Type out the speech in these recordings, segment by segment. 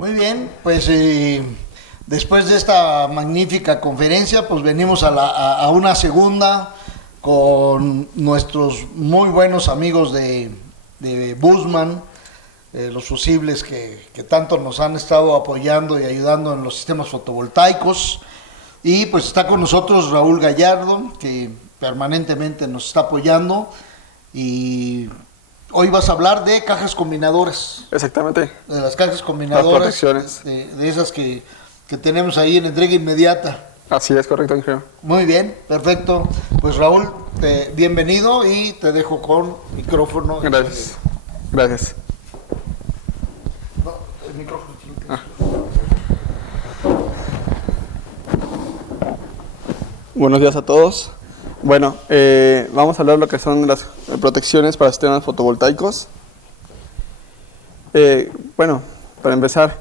Muy bien, pues después de esta magnífica conferencia, pues venimos a una segunda con nuestros muy buenos amigos de Bussmann, los fusibles que tanto nos han estado apoyando y ayudando en los sistemas fotovoltaicos. Y pues está con nosotros Raúl Gallardo, que permanentemente nos está apoyando. Y hoy vas a hablar de cajas combinadoras. Exactamente. De las cajas combinadoras. Las protecciones. De esas que tenemos ahí en entrega inmediata. Así es, correcto, ingeniero. Muy bien, perfecto. Pues Raúl, bienvenido y te dejo con micrófono. Gracias. Gracias. No, el micrófono. Buenos días a todos. Bueno, vamos a hablar de lo que son las protecciones para sistemas fotovoltaicos. Bueno, para empezar,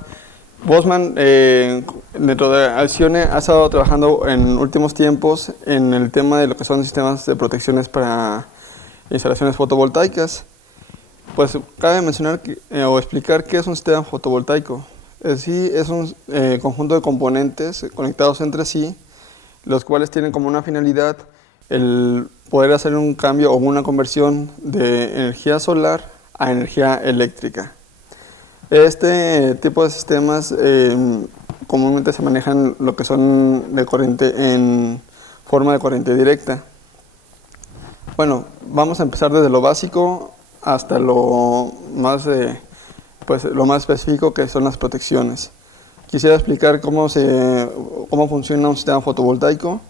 Bussmann, dentro de Alcione, ha estado trabajando en últimos tiempos en el tema de lo que son sistemas de protecciones para instalaciones fotovoltaicas. Pues cabe mencionar o explicar qué es un sistema fotovoltaico. Sí, es un conjunto de componentes conectados entre sí, los cuales tienen como una finalidad el poder hacer un cambio o una conversión de energía solar a energía eléctrica. Este tipo de sistemas comúnmente se manejan lo que son de corriente en forma de corriente directa. Bueno, vamos a empezar desde lo básico hasta lo más específico, que son las protecciones. Quisiera explicar cómo funciona un sistema fotovoltaico.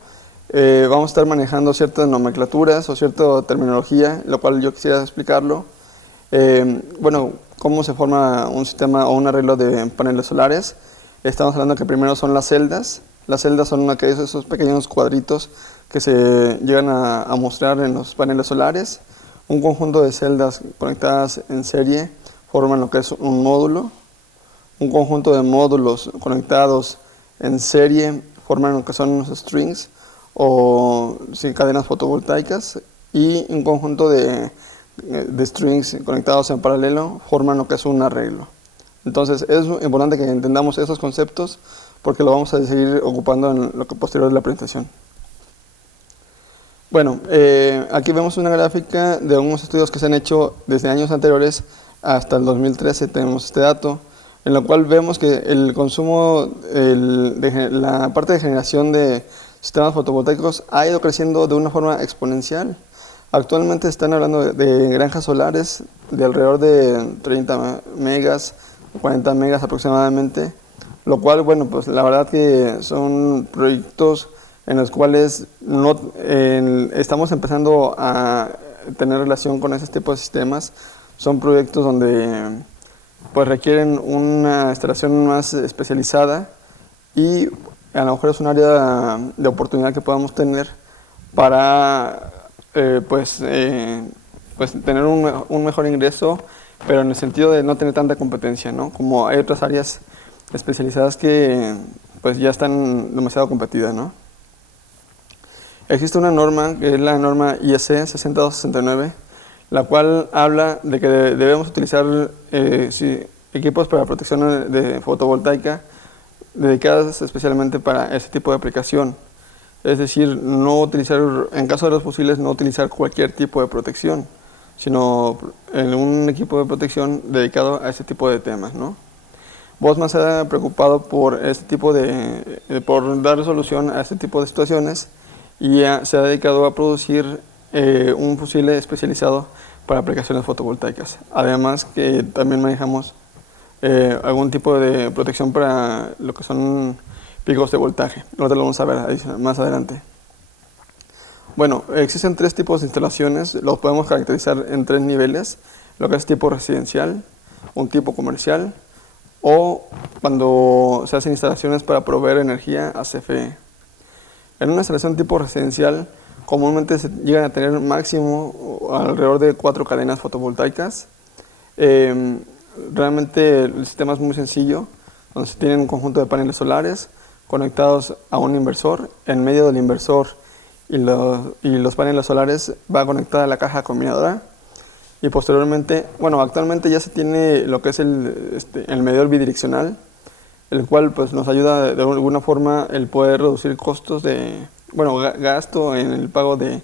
Vamos a estar manejando ciertas nomenclaturas o cierta terminología, lo cual yo quisiera explicarlo. Bueno, cómo se forma un sistema o un arreglo de paneles solares. Estamos hablando que primero son las celdas. Las celdas son esos pequeños cuadritos que se llegan a mostrar en los paneles solares. Un conjunto de celdas conectadas en serie forman lo que es un módulo. Un conjunto de módulos conectados en serie forman lo que son los strings o cadenas fotovoltaicas, y un conjunto de strings conectados en paralelo forman lo que es un arreglo. Entonces es importante que entendamos esos conceptos porque lo vamos a seguir ocupando en lo que posterior de la presentación. Bueno, aquí vemos una gráfica de unos estudios que se han hecho desde años anteriores hasta el 2013, tenemos este dato, en lo cual vemos que el consumo, la parte de generación de sistemas fotovoltaicos ha ido creciendo de una forma exponencial. Actualmente están hablando de granjas solares de alrededor de 30 megas, 40 megas aproximadamente, lo cual, bueno, pues la verdad que son proyectos en los cuales estamos empezando a tener relación con ese tipo de sistemas. Son proyectos donde pues requieren una instalación más especializada y a lo mejor es un área de oportunidad que podamos tener para tener un mejor ingreso, pero en el sentido de no tener tanta competencia, ¿no? Como hay otras áreas especializadas que pues ya están demasiado competidas, ¿no? Existe una norma, que es la norma IEC 60269, la cual habla de que debemos utilizar equipos para protección de fotovoltaica dedicadas especialmente para ese tipo de aplicación. Es decir, no utilizar, en caso de los fusibles, no utilizar cualquier tipo de protección, sino en un equipo de protección dedicado a ese tipo de temas, ¿no? Bussmann se ha preocupado por por dar solución a este tipo de situaciones y se ha dedicado a producir un fusible especializado para aplicaciones fotovoltaicas. Además que también manejamos algún tipo de protección para lo que son picos de voltaje. Ahora lo vamos a ver más adelante. Bueno, existen tres tipos de instalaciones, los podemos caracterizar en tres niveles, lo que es tipo residencial, un tipo comercial o cuando se hacen instalaciones para proveer energía a CFE. En una instalación tipo residencial comúnmente se llegan a tener máximo alrededor de 4 cadenas fotovoltaicas. Realmente el sistema es muy sencillo, donde se tienen un conjunto de paneles solares conectados a un inversor. En medio del inversor y los paneles solares va conectada la caja combinadora. Y posteriormente, bueno, actualmente ya se tiene lo que es el medidor bidireccional, el cual pues nos ayuda de alguna forma el poder reducir costos de, bueno, gasto en el pago de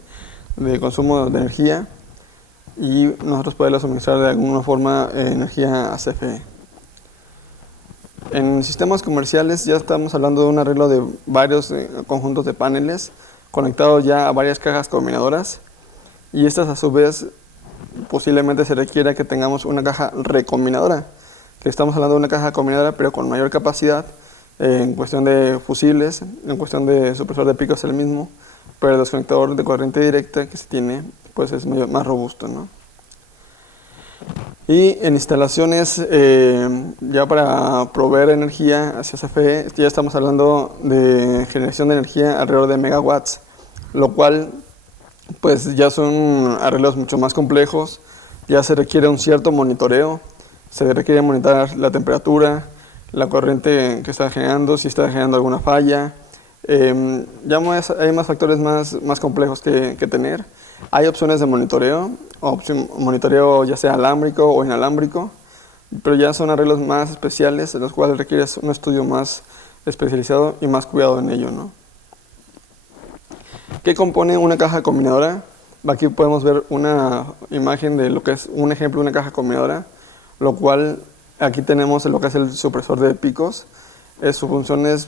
consumo de energía y nosotros poderle suministrar de alguna forma energía a CFE. En sistemas comerciales ya estamos hablando de un arreglo de varios conjuntos de paneles conectados ya a varias cajas combinadoras, y estas a su vez posiblemente se requiera que tengamos una caja recombinadora, que estamos hablando de una caja combinadora pero con mayor capacidad en cuestión de fusibles, en cuestión de supresor de picos el mismo, pero el desconectador de corriente directa que se tiene pues es más robusto, ¿no? Y en instalaciones ya para proveer energía hacia CFE, ya estamos hablando de generación de energía alrededor de megawatts, lo cual pues ya son arreglos mucho más complejos, ya se requiere un cierto monitoreo, se requiere monitorear la temperatura, la corriente que está generando, si está generando alguna falla, hay más factores más complejos que tener. Hay opciones de monitoreo, monitoreo ya sea alámbrico o inalámbrico, pero ya son arreglos más especiales, en los cuales requieres un estudio más especializado y más cuidado en ello, ¿no? ¿Qué compone una caja combinadora? Aquí podemos ver una imagen de lo que es un ejemplo de una caja combinadora, lo cual aquí tenemos lo que es el supresor de picos. Su función es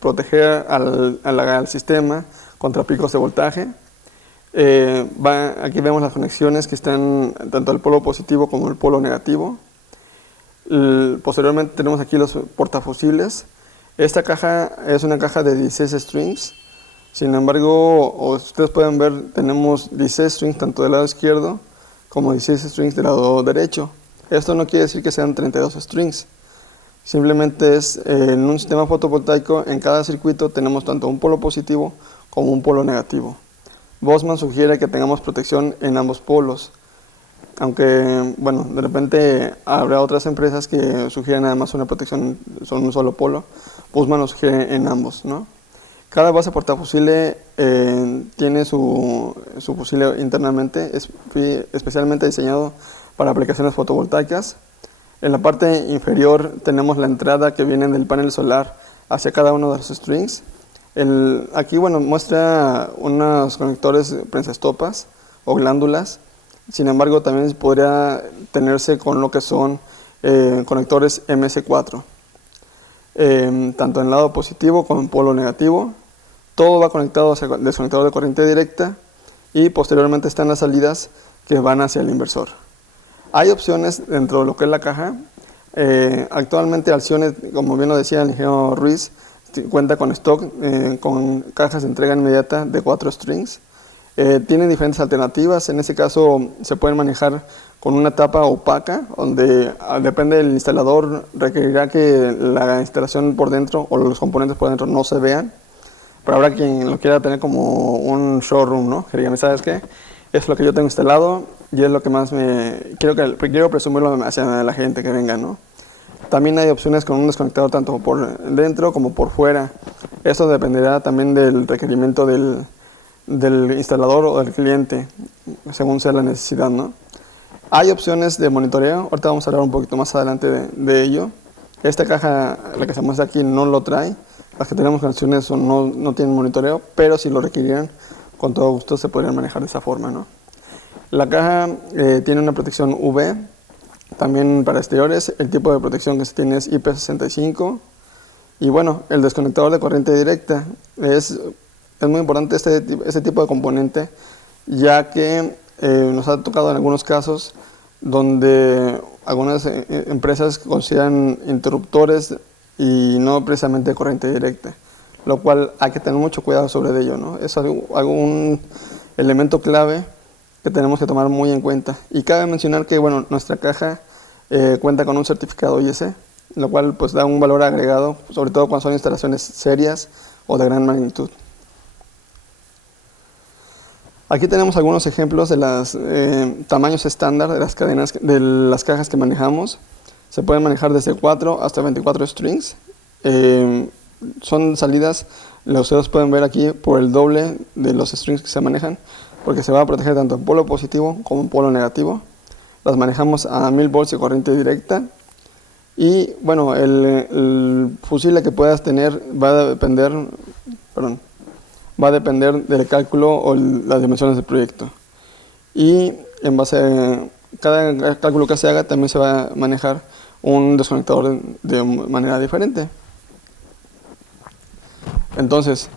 proteger al sistema contra picos de voltaje. Aquí vemos las conexiones que están tanto el polo positivo como el polo negativo. Posteriormente tenemos aquí los portafusibles. Esta caja es una caja de 16 strings. Sin embargo, ustedes pueden ver, tenemos 16 strings tanto del lado izquierdo como 16 strings del lado derecho. Esto no quiere decir que sean 32 strings. Simplemente es en un sistema fotovoltaico, en cada circuito tenemos tanto un polo positivo como un polo negativo. Bosman sugiere que tengamos protección en ambos polos, aunque bueno, de repente habrá otras empresas que sugieren nada más una protección sobre un solo polo. Bosman lo sugiere en ambos, ¿no? Cada base portafusible tiene su fusible internamente, es especialmente diseñado para aplicaciones fotovoltaicas. En la parte inferior tenemos la entrada que viene del panel solar hacia cada uno de los strings. Aquí bueno, muestra unos conectores prensaestopas o glándulas. Sin embargo, también podría tenerse con lo que son conectores MS4. Tanto en el lado positivo como en polo negativo. Todo va conectado hacia el desconectador de corriente directa y posteriormente están las salidas que van hacia el inversor. Hay opciones dentro de lo que es la caja. Actualmente Alcione, como bien lo decía el ingeniero Ruiz, cuenta con stock, con cajas de entrega inmediata de 4 strings. Tienen diferentes alternativas. En este caso se pueden manejar con una tapa opaca, donde depende del instalador, requerirá que la instalación por dentro o los componentes por dentro no se vean. Pero habrá quien lo quiera tener como un showroom, ¿no? Que digan, ¿sabes qué? Es lo que yo tengo instalado y es lo que más quiero presumirlo hacia la gente que venga, ¿no? También hay opciones con un desconectador tanto por dentro como por fuera. Esto dependerá también del requerimiento del instalador o del cliente, según sea la necesidad, ¿no? Hay opciones de monitoreo, ahorita vamos a hablar un poquito más adelante de ello. Esta caja, la que se muestra aquí, no lo trae. Las que tenemos conexiones no tienen monitoreo, pero si lo requirieran, con todo gusto se podrían manejar de esa forma, ¿no? La caja tiene una protección UV, también para exteriores. El tipo de protección que se tiene es IP65. Y bueno, el desconectador de corriente directa es muy importante este tipo de componente, ya que nos ha tocado en algunos casos donde algunas empresas consideran interruptores y no precisamente corriente directa, lo cual hay que tener mucho cuidado sobre ello, ¿no? Es un elemento clave que tenemos que tomar muy en cuenta. Y cabe mencionar que bueno, nuestra caja cuenta con un certificado IEC, lo cual pues da un valor agregado, sobre todo cuando son instalaciones serias o de gran magnitud. Aquí tenemos algunos ejemplos de los tamaños estándar de las cadenas, de las cajas que manejamos. Se pueden manejar desde 4 hasta 24 strings. Son salidas, ustedes pueden ver aquí, por el doble de los strings que se manejan, porque se va a proteger tanto en polo positivo como en polo negativo. Las manejamos a 1000 volts de corriente directa. Y bueno, el fusible que puedas tener va a depender, del cálculo o las dimensiones del proyecto. Y en base a cada cálculo que se haga también se va a manejar un desconectador de manera diferente. Entonces,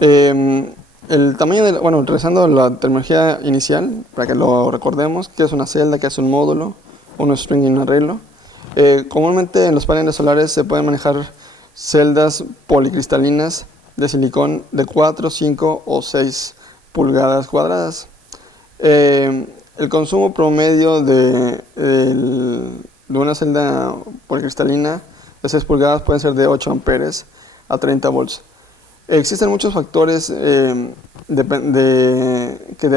el tamaño regresando a la terminología inicial, para que lo recordemos, qué es una celda, qué es un módulo, un string y un arreglo. Comúnmente en los paneles solares se pueden manejar celdas policristalinas de silicón de 4, 5 o 6 pulgadas cuadradas. El consumo promedio de una celda policristalina de 6 pulgadas puede ser de 8 amperes a 30 volts. Existen muchos factores que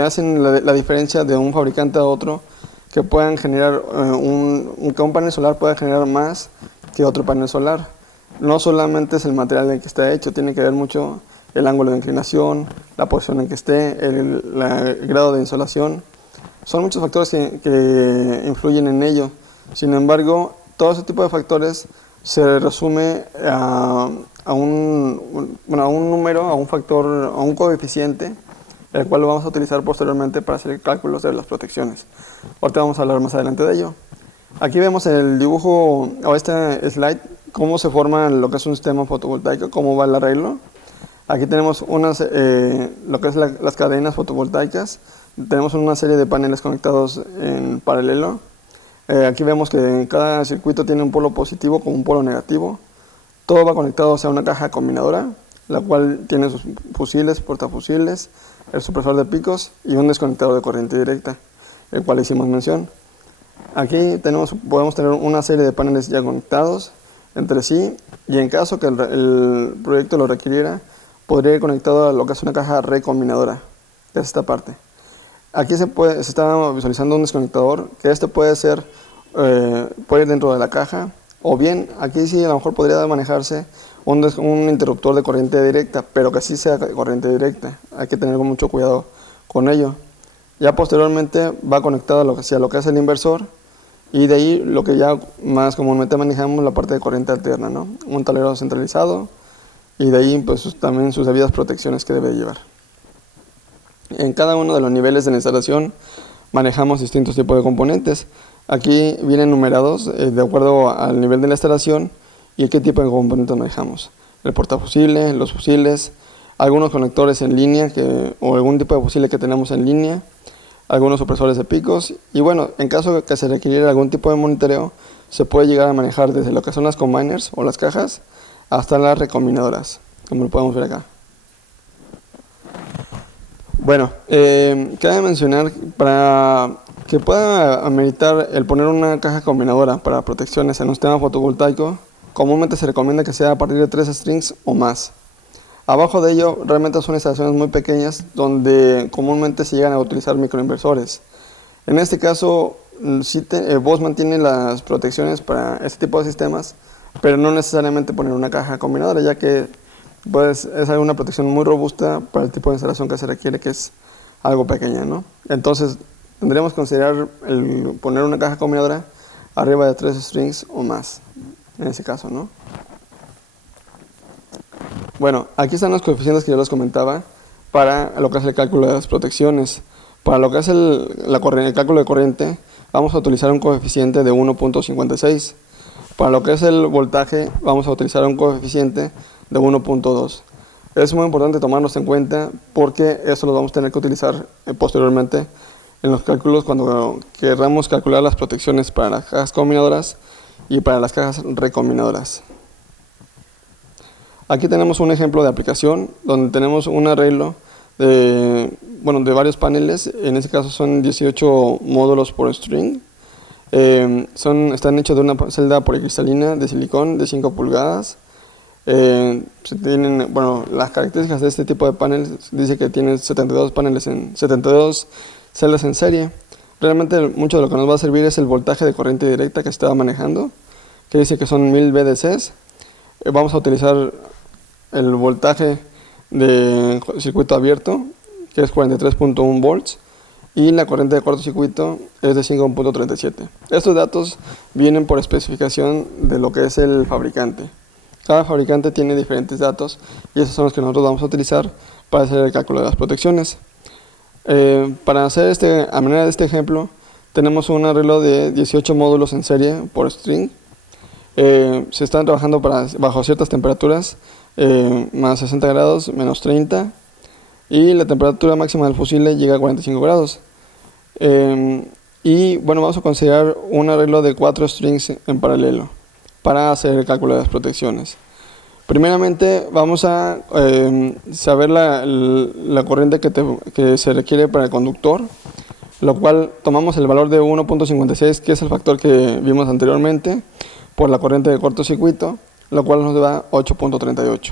hacen la diferencia de un fabricante a otro, que puedan generar que un panel solar pueda generar más que otro panel solar. No solamente es el material en que está hecho, tiene que ver mucho el ángulo de inclinación, la posición en que esté, el grado de insolación. Son muchos factores que influyen en ello. Sin embargo, todo ese tipo de factores se resume a un número, a un factor, a un coeficiente, el cual lo vamos a utilizar posteriormente para hacer cálculos de las protecciones. Ahorita vamos a hablar más adelante de ello. Aquí vemos en el dibujo, o este slide, cómo se forma lo que es un sistema fotovoltaico, cómo va el arreglo. Aquí tenemos lo que es las cadenas fotovoltaicas. Tenemos una serie de paneles conectados en paralelo. Aquí vemos que cada circuito tiene un polo positivo con un polo negativo. Todo va conectado hacia una caja combinadora, la cual tiene sus fusibles, portafusibles, el supresor de picos y un desconectador de corriente directa, el cual hicimos mención. Aquí podemos tener una serie de paneles ya conectados entre sí, y en caso que el proyecto lo requiriera, podría ir conectado a lo que es una caja recombinadora, que es esta parte. Aquí se está visualizando un desconectador, que puede ir dentro de la caja, o bien aquí sí a lo mejor podría manejarse un interruptor de corriente directa, pero que sí sea corriente directa. Hay que tener mucho cuidado con ello. Ya posteriormente va conectado a lo que es el inversor, y de ahí lo que ya más comúnmente manejamos, la parte de corriente alterna, ¿no? Un tablero centralizado, y de ahí pues también sus debidas protecciones que debe llevar. En cada uno de los niveles de la instalación manejamos distintos tipos de componentes. Aquí vienen numerados de acuerdo al nivel de la instalación y qué tipo de componentes manejamos. El portafusible, los fusibles, algunos conectores en línea o algún tipo de fusible que tenemos en línea, algunos supresores de picos, y bueno, en caso de que se requiriera algún tipo de monitoreo, se puede llegar a manejar desde lo que son las combiners o las cajas hasta las recombinadoras, como lo podemos ver acá. Bueno, cabe mencionar, para que pueda ameritar el poner una caja combinadora para protecciones en un sistema fotovoltaico, comúnmente se recomienda que sea a partir de 3 strings o más. Abajo de ello, realmente son instalaciones muy pequeñas donde comúnmente se llegan a utilizar microinversores. En este caso, vos mantiene las protecciones para este tipo de sistemas, pero no necesariamente poner una caja combinadora, ya que pues es una protección muy robusta para el tipo de instalación que se requiere, que es algo pequeña, ¿no? Entonces tendríamos que considerar el poner una caja combinadora arriba de 3 strings o más, en ese caso, ¿no? Bueno, aquí están los coeficientes que yo les comentaba para lo que es el cálculo de las protecciones. Para lo que es el cálculo de corriente, vamos a utilizar un coeficiente de 1.56. Para lo que es el voltaje, vamos a utilizar un coeficiente de 1.2. Es muy importante tomarlos en cuenta porque eso lo vamos a tener que utilizar posteriormente en los cálculos cuando queramos calcular las protecciones para las cajas combinadoras y para las cajas recombinadoras. Aquí tenemos un ejemplo de aplicación donde tenemos un arreglo de varios paneles. En este caso son 18 módulos por string. Están hechos de una celda policristalina de silicón de 5 pulgadas. Las características de este tipo de paneles dice que tiene 72 celdas en serie. Realmente mucho de lo que nos va a servir es el voltaje de corriente directa que estaba manejando, que dice que son 1000 VDCs. Vamos a utilizar el voltaje de circuito abierto, que es 43.1 volts. y la corriente de cortocircuito es de 5.37. Estos datos vienen por especificación de lo que es el fabricante. Cada fabricante tiene diferentes datos y esos son los que nosotros vamos a utilizar para hacer el cálculo de las protecciones. Para hacer a manera de este ejemplo, tenemos un arreglo de 18 módulos en serie por string. Se están trabajando bajo ciertas temperaturas, más 60 grados, menos 30, y la temperatura máxima del fusible llega a 45 grados. Y bueno, vamos a considerar un arreglo de 4 strings en paralelo para hacer el cálculo de las protecciones. Primeramente vamos a saber la corriente que se requiere para el conductor, lo cual tomamos el valor de 1.56, que es el factor que vimos anteriormente, por la corriente de cortocircuito, lo cual nos da 8.38.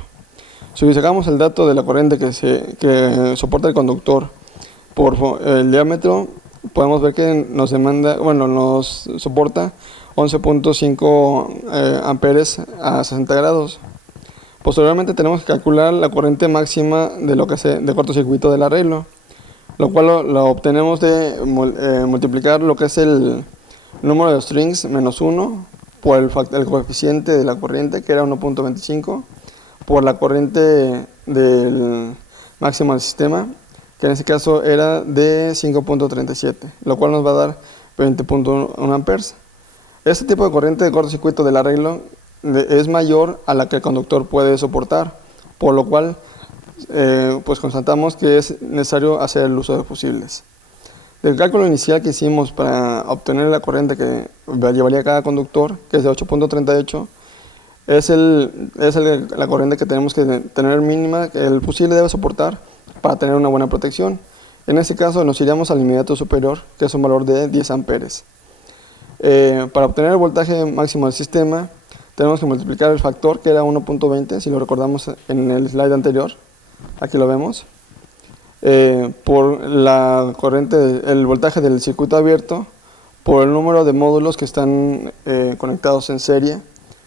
Si sacamos el dato de la corriente que soporta el conductor por el diámetro, podemos ver que nos soporta 11.5 amperes a 60 grados. Posteriormente tenemos que calcular la corriente máxima de cortocircuito del arreglo, lo cual lo obtenemos de multiplicar lo que es el número de strings menos 1 por el coeficiente de la corriente, que era 1.25, por la corriente del máximo del sistema, que en este caso era de 5.37, lo cual nos va a dar 20.1 amperes. Este tipo de corriente de cortocircuito del arreglo es mayor a la que el conductor puede soportar, por lo cual pues constatamos que es necesario hacer el uso de fusibles. Del cálculo inicial que hicimos para obtener la corriente que llevaría cada conductor, que es de 8.38, es la corriente que tenemos que tener mínima, que el fusible debe soportar para tener una buena protección. En este caso nos iríamos al inmediato superior, que es un valor de 10 amperes. Para obtener el voltaje máximo del sistema, tenemos que multiplicar el factor, que era 1.20, si lo recordamos en el slide anterior. Aquí lo vemos. Por la corriente, el voltaje del circuito abierto, por el número de módulos que están conectados en serie,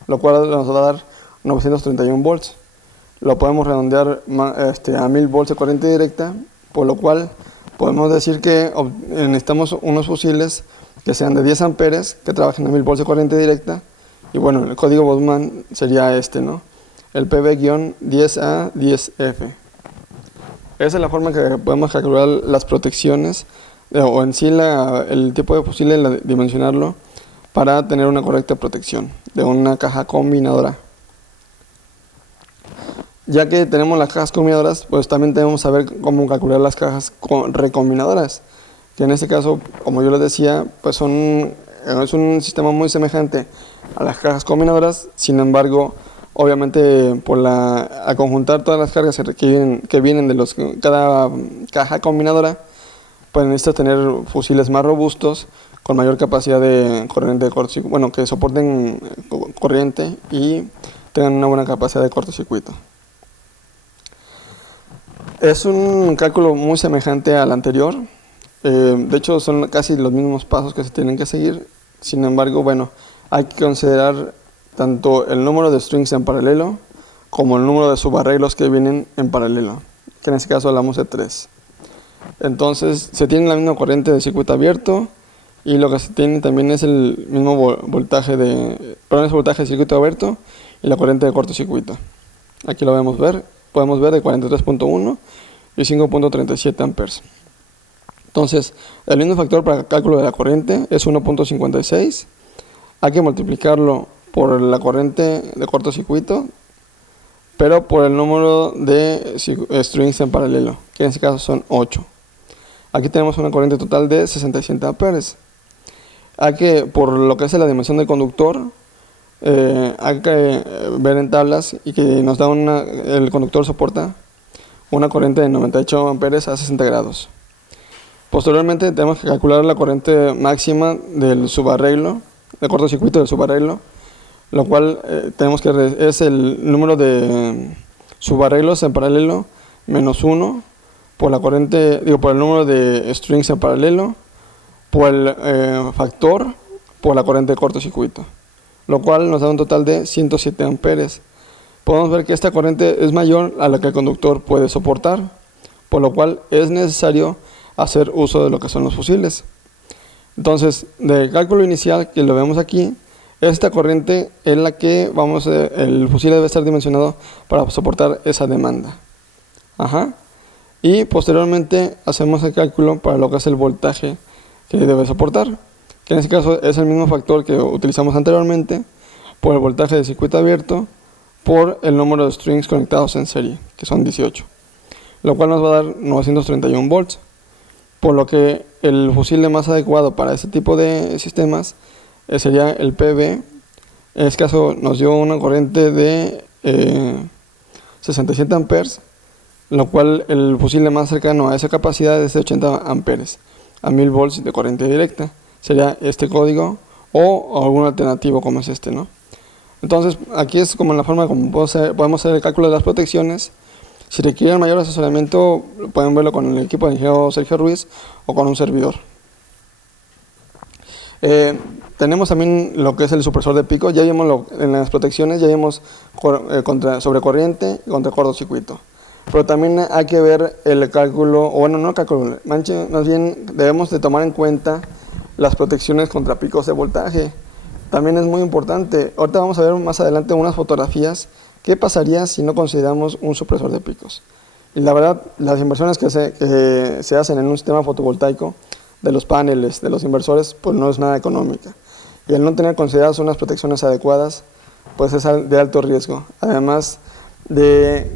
lo cual nos va a dar 931 volts. Lo podemos redondear a 1000 volts de corriente directa, por lo cual podemos decir que necesitamos unos fusibles que sean de 10 amperes, que trabajen a 1000 volts de corriente directa. Y bueno, el código Bosman sería ¿no? El PB-10A10F. Esa es la forma que podemos calcular las protecciones, o en sí el tipo de fusible, dimensionarlo para tener una correcta protección de una caja combinadora. Ya que tenemos las cajas combinadoras, pues también debemos saber cómo calcular las cajas recombinadoras, que en este caso, como yo les decía, pues es un sistema muy semejante a las cajas combinadoras. Sin embargo, obviamente al conjuntar todas las cargas que vienen de cada caja combinadora, pues necesita tener fusiles más robustos, con mayor capacidad de corriente de cortocircuito, bueno, que soporten corriente y tengan una buena capacidad de cortocircuito. Es un cálculo muy semejante al anterior. De hecho, son casi los mismos pasos que se tienen que seguir. Sin embargo, bueno, hay que considerar tanto el número de strings en paralelo como el número de subarreglos que vienen en paralelo, que en este caso hablamos de 3. Entonces, se tiene la misma corriente de circuito abierto y lo que se tiene también es el mismo voltaje de circuito abierto y la corriente de cortocircuito. Aquí lo podemos ver de 43.1 y 5.37 amperes. Entonces, el mismo factor para el cálculo de la corriente es 1.56. Hay que multiplicarlo por la corriente de cortocircuito, pero por el número de strings en paralelo, que en este caso son 8. Aquí tenemos una corriente total de 67 amperes. Por lo que es la dimensión del conductor, hay que ver en tablas y que nos da el conductor soporta una corriente de 98 amperes a 60 grados. Posteriormente tenemos que calcular la corriente máxima del subarreglo, del cortocircuito del subarreglo, lo cual es el número de subarreglos en paralelo menos 1 por el número de strings en paralelo, por el factor, por la corriente de cortocircuito, lo cual nos da un total de 107 amperes. Podemos ver que esta corriente es mayor a la que el conductor puede soportar, por lo cual es necesario hacer uso de lo que son los fusiles. Entonces, del cálculo inicial que lo vemos aquí, esta corriente es la que el fusil debe estar dimensionado para soportar esa demanda. Y posteriormente hacemos el cálculo para lo que es el voltaje que debe soportar, que en este caso es el mismo factor que utilizamos anteriormente, por el voltaje de circuito abierto, por el número de strings conectados en serie, que son 18, lo cual nos va a dar 931 volts, por lo que el fusible más adecuado para este tipo de sistemas sería el PB. En este caso nos dio una corriente de 67 amperes, lo cual el fusible más cercano a esa capacidad es de 80 amperes a 1000 volts de corriente directa. Sería este código o algún alternativo como es este, ¿no? Entonces aquí es como la forma como podemos hacer el cálculo de las protecciones. Si requieren mayor asesoramiento pueden verlo con el equipo de ingeniero Sergio Ruiz o con un servidor. Tenemos también lo que es el supresor de pico. Ya vimos en las protecciones, ya vimos sobre corriente y contra cortocircuito. Pero también hay que ver el cálculo, o bueno, no cálculo, más bien debemos de tomar en cuenta las protecciones contra picos de voltaje. También es muy importante. Ahorita vamos a ver más adelante unas fotografías. ¿Qué pasaría si no consideramos un supresor de picos? Y la verdad, las inversiones que se hacen en un sistema fotovoltaico, de los paneles, de los inversores, pues no es nada económica. Y el no tener consideradas unas protecciones adecuadas, pues es de alto riesgo. Además de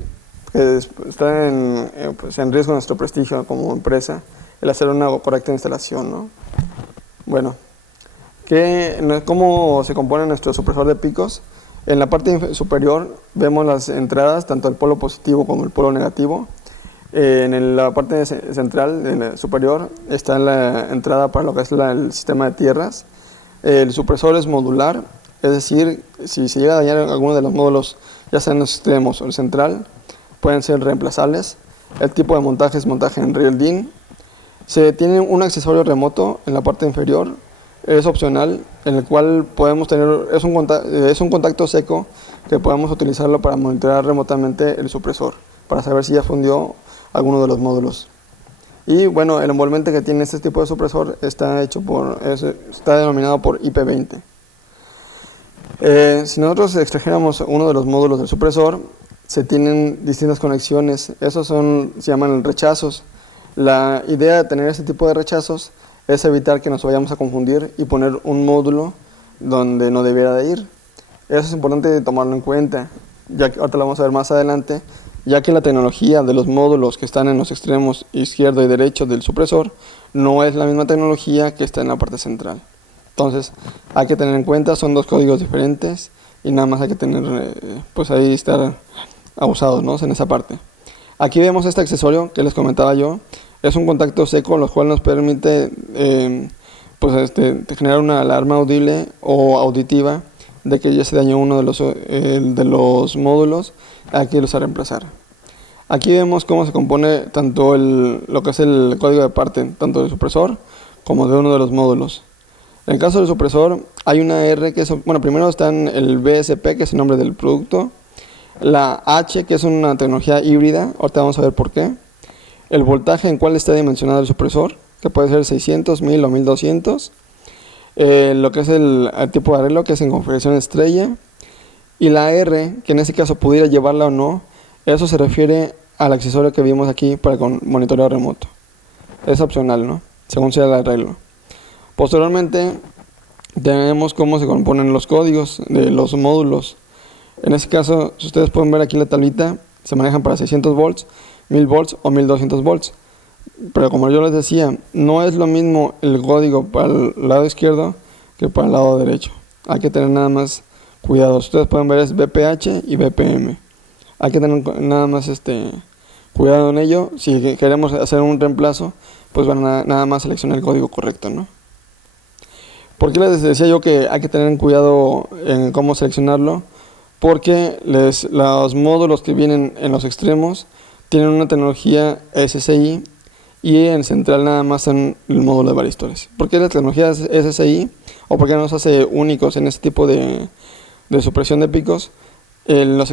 que está en riesgo nuestro prestigio como empresa, el hacer una correcta instalación, ¿no? Bueno, ¿cómo se compone nuestro supresor de picos? En la parte superior vemos las entradas, tanto el polo positivo como el polo negativo. En la parte central, superior, está la entrada para lo que es el sistema de tierras. El supresor es modular, es decir, si se llega a dañar alguno de los módulos, ya sea en los extremos o el central, pueden ser reemplazables. El tipo de montaje es montaje en Real DIN. Se tiene un accesorio remoto en la parte inferior, es opcional, en el cual podemos tener, es un contacto seco que podemos utilizarlo para monitorear remotamente el supresor, para saber si ya fundió alguno de los módulos. Y bueno, el envolvente que tiene este tipo de supresor está denominado por IP20. Si nosotros extrajéramos uno de los módulos del supresor, se tienen distintas conexiones, esos se llaman rechazos. La idea de tener este tipo de rechazos es evitar que nos vayamos a confundir y poner un módulo donde no debiera de ir. Eso es importante tomarlo en cuenta, ya que ahorita lo vamos a ver más adelante, ya que la tecnología de los módulos que están en los extremos izquierdo y derecho del supresor no es la misma tecnología que está en la parte central. Entonces hay que tener en cuenta, son dos códigos diferentes y nada más hay que tener, pues ahí estar abusados, ¿no? En esa parte. Aquí vemos este accesorio que les comentaba yo. Es un contacto seco, lo cual nos permite generar una alarma audible o auditiva de que ya se dañó uno de los módulos, hay que irlos a reemplazar. Aquí vemos cómo se compone tanto lo que es el código de parte, tanto del supresor como de uno de los módulos. En el caso del supresor hay una R que es, primero está en el BSP, que es el nombre del producto, la H, que es una tecnología híbrida, ahorita vamos a ver por qué, el voltaje en cual está dimensionado el supresor, que puede ser 600, 1000 o 1200, lo que es el tipo de arreglo, que es en configuración estrella, y la R, que en este caso pudiera llevarla o no, eso se refiere al accesorio que vimos aquí para con monitoreo remoto. Es opcional, ¿no? Según sea el arreglo. Posteriormente tenemos cómo se componen los códigos de los módulos. En este caso, si ustedes pueden ver aquí la tablita, se manejan para 600 volts, 1000 volts o 1200 volts. Pero como yo les decía, no es lo mismo el código para el lado izquierdo que para el lado derecho. Hay que tener nada más cuidado. Ustedes pueden ver es BPH y BPM. Hay que tener nada más cuidado en ello. Si queremos hacer un reemplazo, pues van a nada más seleccionar el código correcto, ¿no? ¿Por qué les decía yo que hay que tener cuidado en cómo seleccionarlo? Porque los módulos que vienen en los extremos tienen una tecnología SSI y en central nada más en el módulo de varistores. ¿Por qué la tecnología SSI o por qué nos hace únicos en este tipo de supresión de picos? Los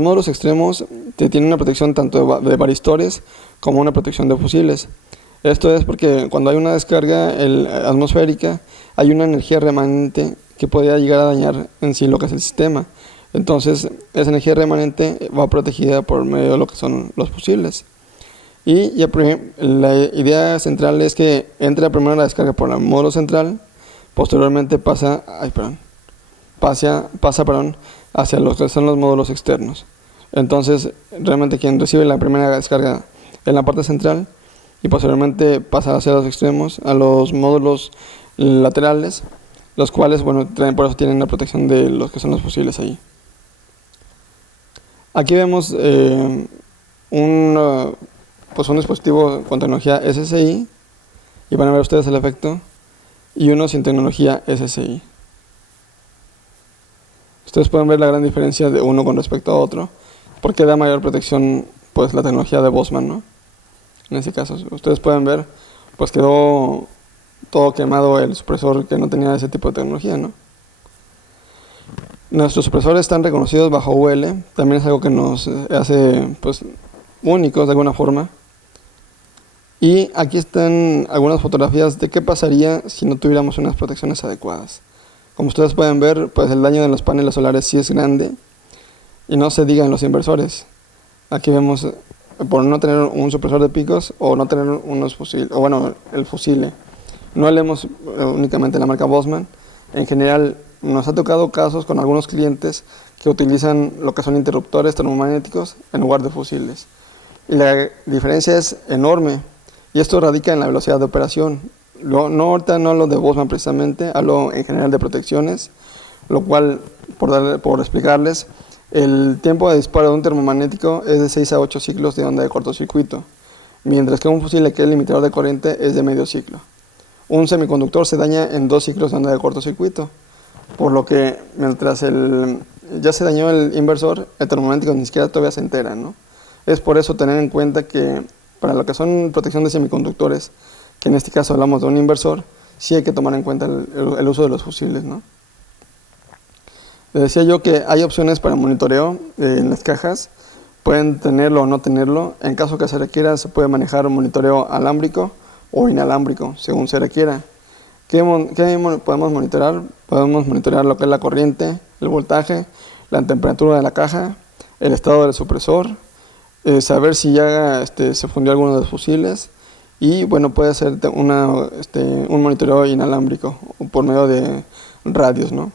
módulos extremos tienen una protección tanto de varistores como una protección de fusibles. Esto es porque cuando hay una descarga atmosférica, hay una energía remanente que podría llegar a dañar en sí lo que es el sistema. Entonces, esa energía remanente va protegida por medio de lo que son los fusibles. Y ya la idea central es que entra primero la descarga por el módulo central, posteriormente pasa hacia los que son los módulos externos. Entonces, realmente quien recibe la primera descarga en la parte central y posteriormente pasa hacia los extremos, a los módulos laterales, los cuales, bueno, por eso tienen la protección de los que son los fusibles ahí. Aquí vemos un dispositivo con tecnología SSI, y van a ver ustedes el efecto, y uno sin tecnología SSI. Ustedes pueden ver la gran diferencia de uno con respecto a otro, porque da mayor protección pues la tecnología de Bosman, ¿no? En este caso, ustedes pueden ver, pues quedó todo quemado el supresor que no tenía ese tipo de tecnología, ¿no? Nuestros supresores están reconocidos bajo UL, también es algo que nos hace pues únicos de alguna forma. Y aquí están algunas fotografías de qué pasaría si no tuviéramos unas protecciones adecuadas. Como ustedes pueden ver, pues el daño de los paneles solares sí es grande, y no se diga en los inversores. Aquí vemos, por no tener un supresor de picos o no tener unos fusiles, o bueno, el fusile. No leemos únicamente la marca Bosman. En general, nos ha tocado casos con algunos clientes que utilizan lo que son interruptores termomagnéticos en lugar de fusiles. Y la diferencia es enorme. Y esto radica en la velocidad de operación. Ahorita no hablo de Bosman precisamente, hablo en general de protecciones, lo cual, por explicarles, el tiempo de disparo de un termomagnético es de 6 a 8 ciclos de onda de cortocircuito, mientras que un fusible, que es el limitador de corriente, es de medio ciclo. Un semiconductor se daña en 2 ciclos de onda de cortocircuito, por lo que mientras ya se dañó el inversor, el termomagnético ni siquiera todavía se entera, ¿no? Es por eso tener en cuenta que para lo que son protección de semiconductores, que en este caso hablamos de un inversor, sí hay que tomar en cuenta el uso de los fusibles, ¿no? Les decía yo que hay opciones para monitoreo en las cajas, pueden tenerlo o no tenerlo. En caso que se requiera, se puede manejar un monitoreo alámbrico o inalámbrico, según se requiera. ¿Qué podemos monitorear? Podemos monitorear lo que es la corriente, el voltaje, la temperatura de la caja, el estado del supresor, saber si ya se fundió alguno de los fusibles, y bueno, puede ser un monitoreo inalámbrico por medio de radios, ¿no?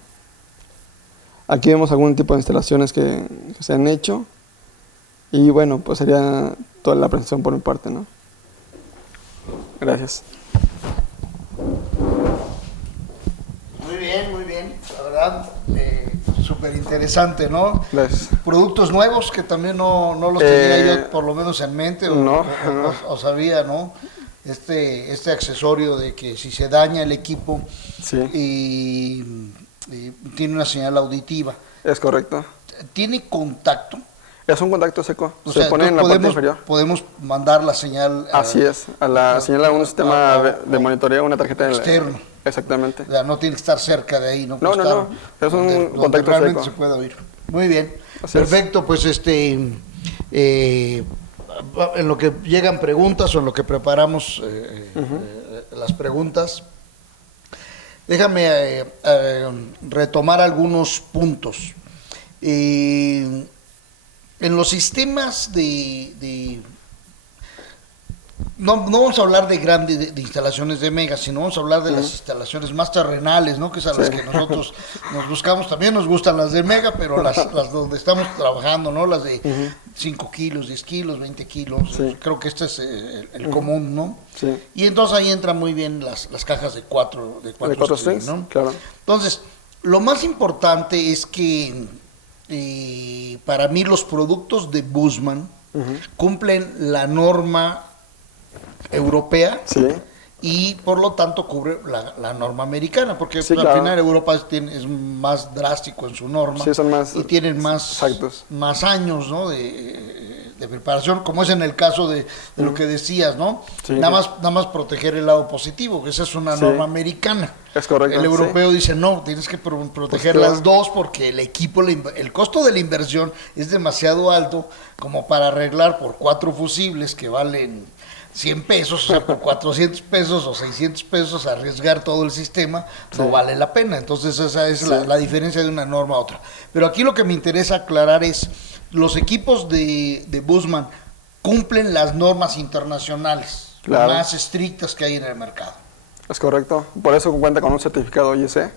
Aquí vemos algún tipo de instalaciones que se han hecho, y bueno, pues sería toda la presentación por mi parte, ¿no? Gracias. Muy bien, la verdad, súper interesante, ¿no? Gracias. Productos nuevos que también no los tenía yo por lo menos en mente o sabía, ¿no? Este accesorio de que si se daña el equipo Sí. y tiene una señal auditiva. Es correcto. ¿Tiene contacto? Es un contacto seco. O se sea, pone en la parte inferior. Podemos mandar la señal. Así es, a la señal a un sistema de monitoreo, una tarjeta externo. Exactamente. O sea, no tiene que estar cerca de ahí, ¿no? No. Es un contacto realmente seco. se puede oír. Muy bien. Así Perfecto, es. pues en lo que llegan preguntas o en lo que preparamos las preguntas, déjame retomar algunos puntos. En los sistemas no vamos a hablar de instalaciones de mega, sino vamos a hablar de las instalaciones más terrenales, ¿no? Que es a las que nosotros nos buscamos. También nos gustan las de mega, pero las donde estamos trabajando, ¿no? Las de 5 kilos, 10 kilos, 20 kilos. Sí. Creo que este es el común, ¿no? Sí. Y entonces ahí entran muy bien las cajas de 4 strings, ¿no? Claro. Entonces, lo más importante es que para mí los productos de Bosman cumplen la norma europea, Sí. y por lo tanto cubre la norma americana, porque Sí, al claro. final Europa es más drástico en su norma, Sí, son más y tienen más años, ¿no? de preparación, como es en el caso de lo que decías, ¿no? Sí, nada más proteger el lado positivo, que esa es una norma americana. Es correcto. El europeo dice, no, tienes que proteger Pues, las dos, porque el equipo, el costo de la inversión es demasiado alto como para arreglar por 4 fusibles que valen 100 pesos, o sea, por 400 pesos o 600 pesos arriesgar todo el sistema, no vale la pena. Entonces esa es la diferencia de una norma a otra. Pero aquí lo que me interesa aclarar es, los equipos de Bussmann cumplen las normas internacionales más estrictas que hay en el mercado. Es correcto, por eso cuenta con un certificado IEC,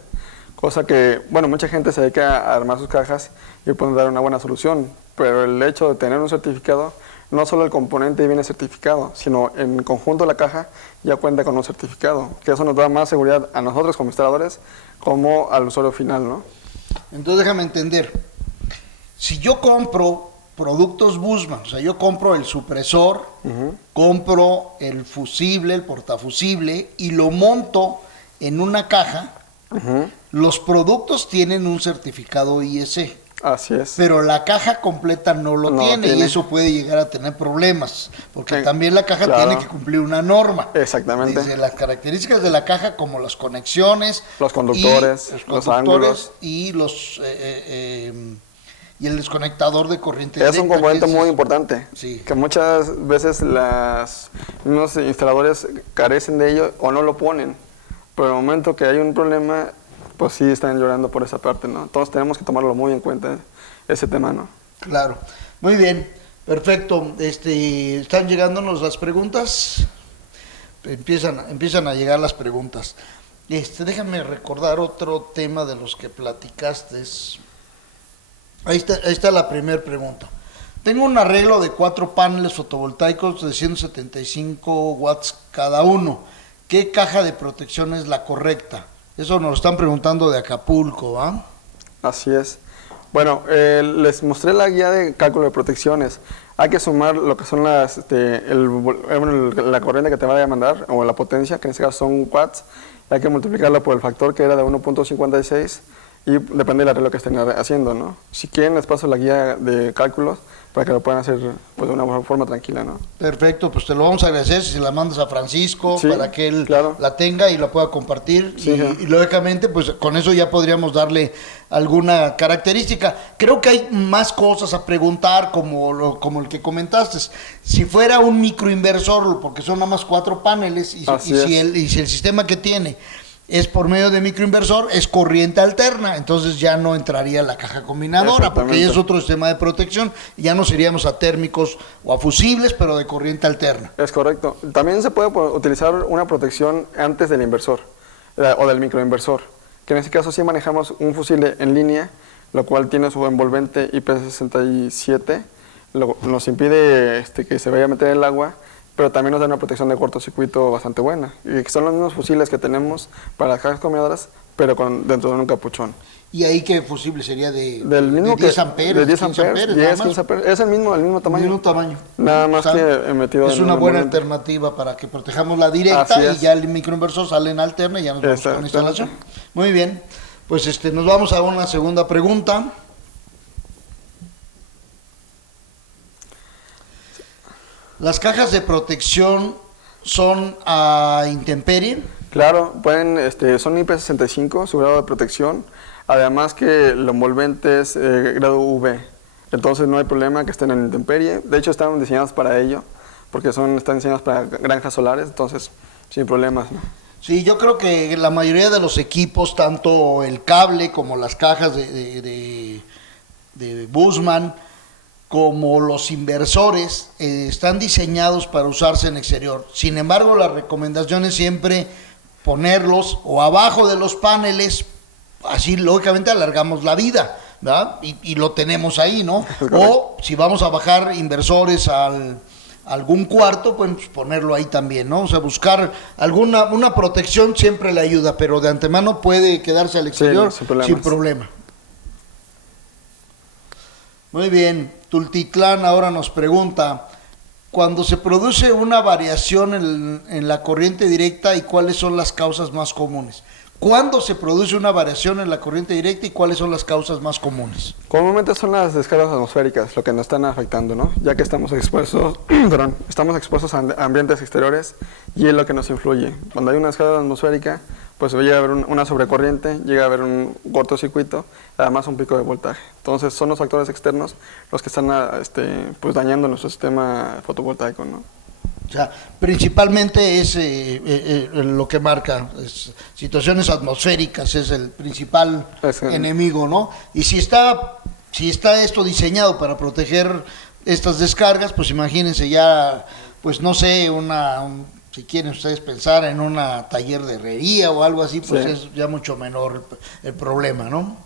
cosa que, bueno, mucha gente se dedica a armar sus cajas y pueden dar una buena solución, pero el hecho de tener un certificado, no solo el componente viene certificado, sino en conjunto la caja ya cuenta con un certificado, que eso nos da más seguridad a nosotros como instaladores como al usuario final, ¿no? Entonces déjame entender, si yo compro productos Bussmann, o sea, yo compro el supresor, compro el fusible, el portafusible y lo monto en una caja, los productos tienen un certificado IEC. Así es. Pero la caja completa no lo tiene y eso puede llegar a tener problemas, porque también la caja tiene que cumplir una norma. Exactamente. Desde las características de la caja, como las conexiones, los conductores, los ángulos y y el desconectador de corriente directa. Es un componente muy importante, sí, que muchas veces los instaladores carecen de ello o no lo ponen. Pero en el momento que hay un problema, pues sí están llorando por esa parte, ¿no? Entonces tenemos que tomarlo muy en cuenta, ese tema, ¿no? Claro. Muy bien, perfecto. ¿Están llegándonos las preguntas? Empiezan a llegar las preguntas. Déjame recordar otro tema de los que platicaste. Ahí está la primera pregunta. Tengo un arreglo de 4 paneles fotovoltaicos de 175 watts cada uno. ¿Qué caja de protección es la correcta? Eso nos lo están preguntando de Acapulco, ¿va? Así es. Bueno, les mostré la guía de cálculo de protecciones. Hay que sumar lo que son la corriente que te vaya a mandar, o la potencia, que en este caso son watts. Hay que multiplicarla por el factor que era de 1.56 y depende del arreglo que estén haciendo, ¿no? Si quieren, les paso la guía de cálculos para que lo puedan hacer pues, de una forma tranquila, ¿no? Perfecto, pues te lo vamos a agradecer si la mandas a Francisco para que él la tenga y la pueda compartir. Y lógicamente, pues con eso ya podríamos darle alguna característica. Creo que hay más cosas a preguntar, como el que comentaste. Si fuera un microinversor, porque son nada más 4 paneles, y si el sistema que tiene es por medio de microinversor, es corriente alterna, entonces ya no entraría la caja combinadora, porque ya es otro sistema de protección, ya no seríamos a térmicos o a fusibles, pero de corriente alterna. Es correcto. También se puede utilizar una protección antes del inversor, o del microinversor, que en este caso sí manejamos un fusible en línea, lo cual tiene su envolvente IP67, nos impide que se vaya a meter el agua, pero también nos da una protección de cortocircuito bastante buena. Y son los mismos fusibles que tenemos para las cajas combinadoras, pero dentro de un capuchón. ¿Y ahí qué fusible sería? Del mismo de 10 amperes. De 10 amperes, 10, 15 amperes. Es el mismo tamaño. El mismo tamaño. Nada más que metido es una buena alternativa para que protejamos la directa y ya el microinversor sale en alterna y ya nos vamos con la instalación. Muy bien. Pues nos vamos a una segunda pregunta. ¿Las cajas de protección son a intemperie? Claro, son IP65, su grado de protección, además que el envolvente es grado UV, entonces no hay problema que estén en intemperie. De hecho están diseñados para ello, porque están diseñados para granjas solares, entonces sin problemas, ¿no? Sí, yo creo que la mayoría de los equipos, tanto el cable como las cajas de Bussmann, como los inversores, están diseñados para usarse en exterior. Sin embargo, la recomendación es siempre ponerlos o abajo de los paneles, así lógicamente alargamos la vida, ¿verdad? Y lo tenemos ahí, ¿no? O si vamos a bajar inversores a algún cuarto, pues ponerlo ahí también, ¿no? O sea, buscar una protección siempre le ayuda, pero de antemano puede quedarse al exterior sin problema. Muy bien, Tultitlán ahora nos pregunta, cuando se produce una variación en la corriente directa, ¿y cuáles son las causas más comunes? ¿Cuándo se produce una variación en la corriente directa y cuáles son las causas más comunes? Comúnmente son las descargas atmosféricas lo que nos están afectando, ¿no? Ya que estamos expuestos, a ambientes exteriores y es lo que nos influye. Cuando hay una descarga atmosférica, pues llega a haber una sobrecorriente, llega a haber un cortocircuito, además un pico de voltaje. Entonces son los factores externos los que están pues dañando nuestro sistema fotovoltaico, ¿no? O sea, principalmente es lo que marca, situaciones atmosféricas es el principal enemigo, ¿no? Y si está esto diseñado para proteger estas descargas, pues imagínense ya, pues no sé, si quieren ustedes pensar en una taller de herrería o algo así, pues es ya mucho menor el problema, ¿no?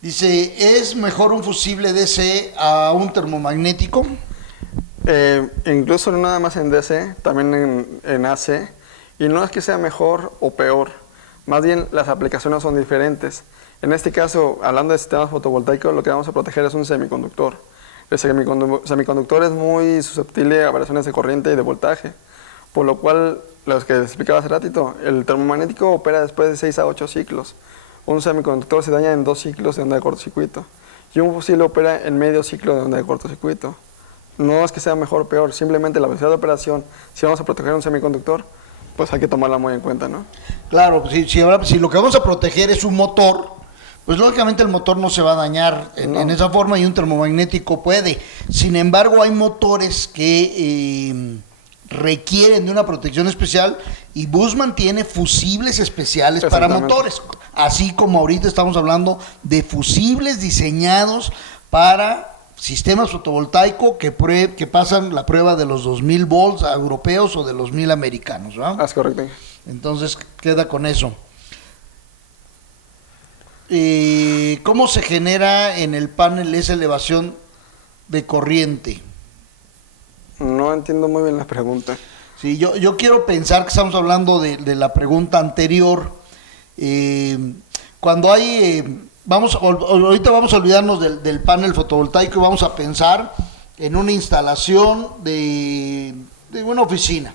Dice, ¿es mejor un fusible DC a un termomagnético? Incluso no nada más en DC, también en AC, y no es que sea mejor o peor, más bien las aplicaciones son diferentes. En este caso, hablando de sistemas fotovoltaicos, lo que vamos a proteger es un semiconductor. El semiconductor es muy susceptible a variaciones de corriente y de voltaje, por lo cual, los que les explicaba hace ratito, el termomagnético opera después de 6 a 8 ciclos. Un semiconductor se daña en 2 ciclos de onda de cortocircuito, y un fusible opera en medio ciclo de onda de cortocircuito. No es que sea mejor o peor, simplemente la velocidad de operación, si vamos a proteger un semiconductor, pues hay que tomarla muy en cuenta, ¿no? Claro, si lo que vamos a proteger es un motor, pues lógicamente el motor no se va a dañar en esa forma y un termomagnético puede. Sin embargo, hay motores que requieren de una protección especial y Bussmann tiene fusibles especiales para motores, así como ahorita estamos hablando de fusibles diseñados para sistemas fotovoltaicos que pasan la prueba de los 2000 volts europeos o de los 1000 americanos, ¿verdad? Es correcto. Entonces queda con eso. ¿Cómo se genera en el panel esa elevación de corriente? No entiendo muy bien la pregunta. Sí, yo quiero pensar que estamos hablando de la pregunta anterior. Cuando hay... ahorita vamos a olvidarnos del panel fotovoltaico y vamos a pensar en una instalación de una oficina.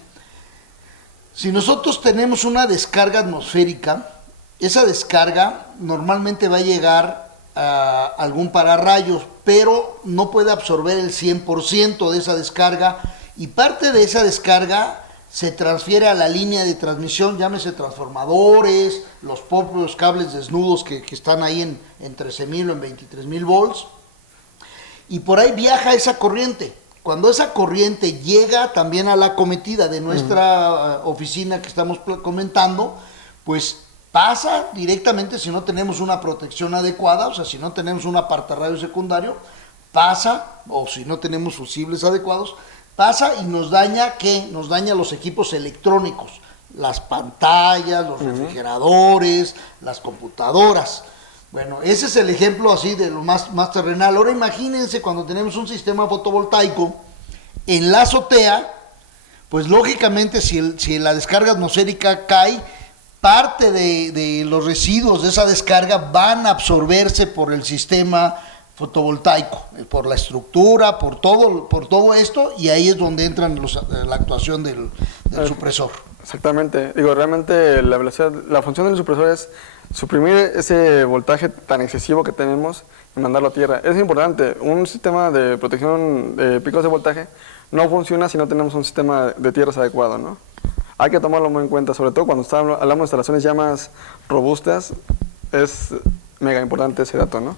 Si nosotros tenemos una descarga atmosférica, esa descarga normalmente va a llegar a algún pararrayos, pero no puede absorber el 100% de esa descarga y parte de esa descarga se transfiere a la línea de transmisión, llámese transformadores, los propios cables desnudos que están ahí en 13.000 o en 23.000 volts, y por ahí viaja esa corriente. Cuando esa corriente llega también a la cometida de nuestra oficina que estamos comentando, pues pasa directamente, si no tenemos una protección adecuada, o sea, si no tenemos un apartarradio secundario, pasa, o si no tenemos fusibles adecuados, pasa y nos daña, ¿qué? Nos daña los equipos electrónicos, las pantallas, los refrigeradores, las computadoras. Bueno, ese es el ejemplo así de lo más terrenal. Ahora imagínense cuando tenemos un sistema fotovoltaico en la azotea, pues lógicamente si la descarga atmosférica cae, parte de los residuos de esa descarga van a absorberse por el sistema fotovoltaico, por la estructura, por todo esto, y ahí es donde entran la actuación del supresor. Exactamente. Digo, realmente la función del supresor es suprimir ese voltaje tan excesivo que tenemos y mandarlo a tierra. Es importante. Un sistema de protección de picos de voltaje no funciona si no tenemos un sistema de tierras adecuado, ¿no? Hay que tomarlo muy en cuenta, sobre todo cuando hablamos de instalaciones ya más robustas, es mega importante ese dato, ¿no?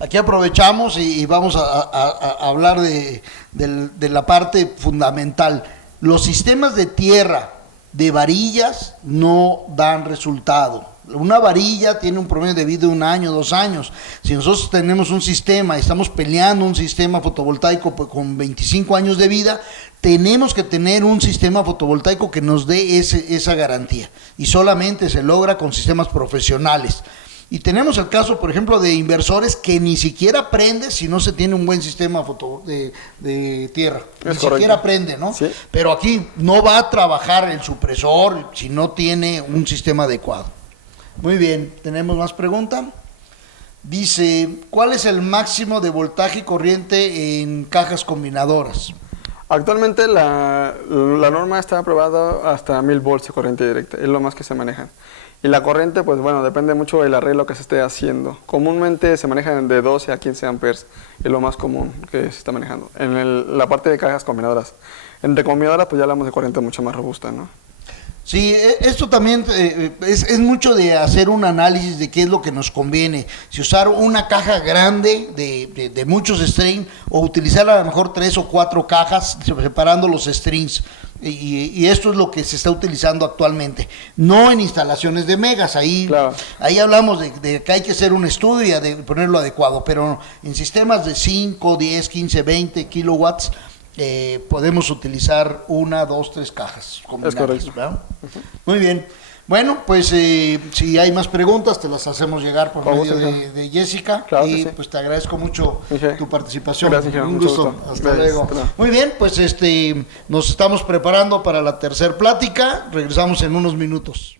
Aquí aprovechamos y vamos a hablar de la parte fundamental. Los sistemas de tierra de varillas no dan resultado. Una varilla tiene un promedio de vida de 1 año, 2 años. Si nosotros tenemos un sistema, estamos peleando un sistema fotovoltaico con 25 años de vida, tenemos que tener un sistema fotovoltaico que nos dé esa garantía. Y solamente se logra con sistemas profesionales. Y tenemos el caso, por ejemplo, de inversores que ni siquiera prende si no se tiene un buen sistema de tierra. Ni siquiera prende, ¿no? Sí. Pero aquí no va a trabajar el supresor si no tiene un sistema adecuado. Muy bien, ¿tenemos más pregunta? Dice, ¿cuál es el máximo de voltaje y corriente en cajas combinadoras? Actualmente la norma está aprobada hasta 1000 volts de corriente directa, es lo más que se maneja. Y la corriente, pues bueno, depende mucho del arreglo que se esté haciendo. Comúnmente se manejan de 12 a 15 amperes, es lo más común que se está manejando. En la parte de cajas combinadoras. Entre combinadoras, pues ya hablamos de corriente mucho más robusta, ¿no? Sí, esto también es mucho de hacer un análisis de qué es lo que nos conviene. Si usar una caja grande de muchos strings o utilizar a lo mejor 3 o 4 cajas separando los strings. Y esto es lo que se está utilizando actualmente. No en instalaciones de megas, Claro. ahí hablamos de que hay que hacer un estudio y de ponerlo adecuado, pero en sistemas de 5, 10, 15, 20 kilowatts, podemos utilizar 1, 2, 3 cajas combinadas, Es correcto. ¿verdad? Muy bien. Bueno, pues si hay más preguntas te las hacemos llegar por Con medio gusto, de Jessica. Claro Y que sí. pues te agradezco mucho Sí. tu participación. Gracias, Gerardo. Un Mucho gusto. gusto. Hasta Gracias. luego. Hasta luego. Muy bien, pues nos estamos preparando para la tercera plática. Regresamos en unos minutos.